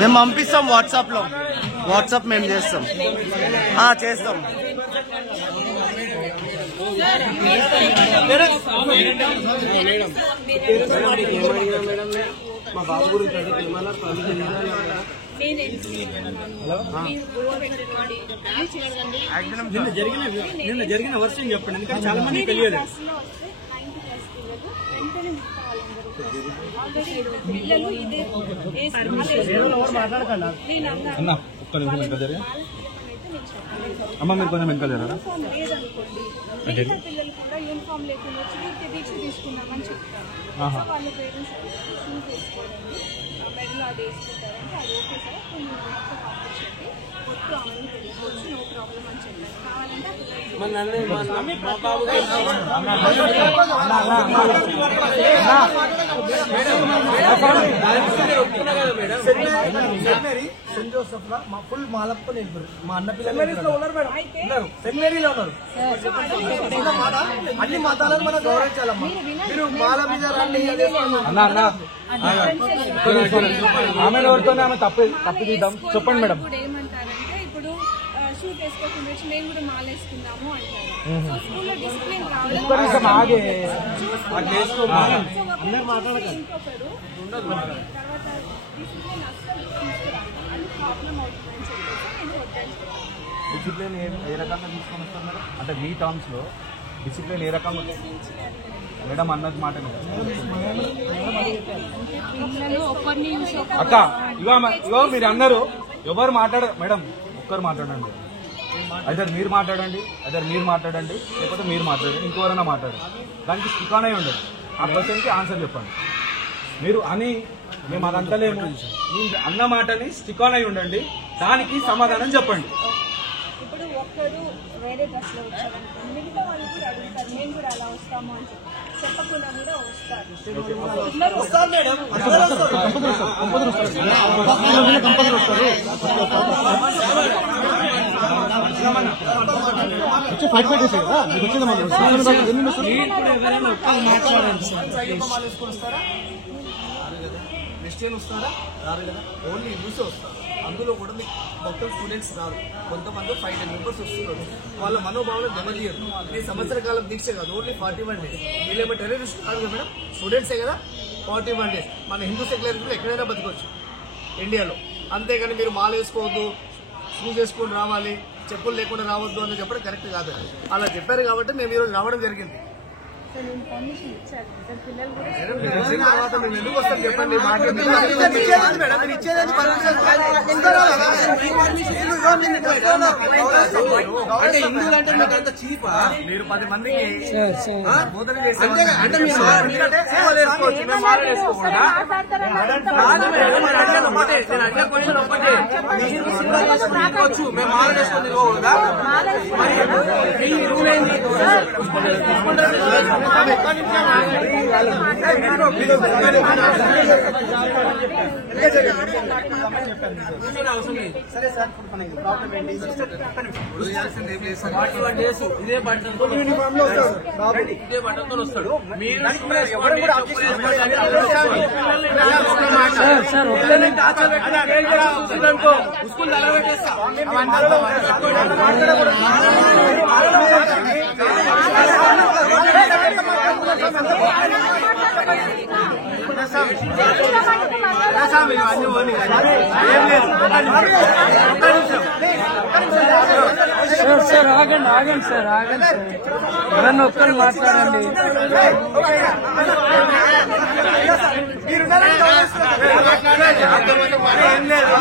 మేము పంపిస్తాం వాట్సాప్ మేము చేస్తాం చేస్తాం. మా బాబు గురించి ఏమన్నా నిన్న జరిగిన వర్షం చెప్పండి, ఎందుకంటే చాలా మంది తెలియదు. అమ్మ మీరు కొంచెం వెనకాల జరగరా? పిల్లలు కూడా యూనిఫామ్ లేకుండా వచ్చి దీక్ష తీసుకున్నామని చెప్తారు. వాళ్ళ పేరెంట్స్ షూస్ వేసుకోవడానికి మెడలో అది వేసుకుంటారంటే అది ఓకే సార్, కొన్ని పంపించండి, మొత్తం అమలు తెలుసుకోవచ్చు, నో ప్రాబ్లం అని చెప్పారు. కావాలంటే సెంట్ జోసెఫ్ లా మా ఫుల్ మాలప్ప మా అన్న పిల్లలు ఉన్నారు, సెమినరీలో ఉన్నారు. అన్ని మతాలను మనం గౌరవించాలమ్మా. మీరు మాల మీద ఆమె ఎవరితోనే ఆమె తప్పు తీద్దాం. చెప్పండి మేడం. ఏమంటారంటే ఇప్పుడు షూట్ వేసుకోకుండా వచ్చి మేము కూడా మాల వేసుకున్నాము అంటారు. స్కూల్లో డిసిప్లిన్ కావాలి. తర్వాత డిసిప్లిన్ అస్సలు తీసుకురావాలి, ప్రాబ్లం అవుతుందని చెప్పేసి నేను వద్దని. డిసిప్లిన్ ఏ రకంగా తీసుకొని వస్తారు మేడం? అంటే మీ టర్మ్స్ లో డిసిప్లిన్ ఏ రకంగా మేడం అన్నది మాట అక్క. ఇగో మీరు అన్నారు, ఎవరు మాట్లాడారు మేడం? ఒక్కరు మాట్లాడండి, అదర్ మీరు మాట్లాడండి, లేకపోతే మీరు మాట్లాడండి, ఇంకెవరైనా మాట్లాడండి. దానికి స్టికాన్ అయి ఉండదు. ఆ క్వశ్చన్కి ఆన్సర్ చెప్పండి. మీరు అని మేము అదంతా లేము, అన్న మాటని స్టికాన్ అయి ఉండండి, దానికి సమాధానం చెప్పండి. ఇప్పుడు ఒక్కరు వేరే డ్రెస్ లో వచ్చారనుకోండి, మిగతా వాళ్ళు కూడా అడుగుతారు మేము కూడా అలా వస్తాము అని చెప్పకుండా కూడా వస్తారు. క్రిస్టియన్ వస్తారా? రారు కదా, ఓన్లీ హిందూసే వస్తారు. అందులో కూడా మీకు మొత్తం స్టూడెంట్స్ రారు, కొంతమంది 5-10 మెంబర్స్ వస్తున్నారు. వాళ్ళ మనోభావాలు దెబ్బతీయరు. ఈ సంవత్సర కాలం దీక్ష కాదు, ఓన్లీ 41 days. వీళ్ళేమో టెర్రరిస్ట్ కాదు కదా మేడం, స్టూడెంట్సే కదా. 41 days మన హిందూ సెక్యులరిజంలో ఎక్కడైనా బతకొచ్చు ఇండియాలో. అంతేగాని మీరు మాల వేసుకోవద్దు, షూస్ వేసుకొని రావాలి, చెప్పులు లేకుండా రావద్దు అని చెప్పడం కరెక్ట్ కాదు. అలా చెప్పారు కాబట్టి మేము ఈరోజు రావడం జరిగింది. తర్వాత మేము ఎందుకు వస్తాం చెప్పండి. మీరు 10 మందికి బోధన చేసుకోవచ్చు. మేము మాల వేసుకొని తిరగకూడదా? సరే సార్, ప్రాబ్లం ఏంటి? ఇదే బట్టలతో వస్తాడు. సార్ ఆగండి సార్, ఎవరన్నా ఒక్కరు మాట్లాడండి. ఏం లేదు.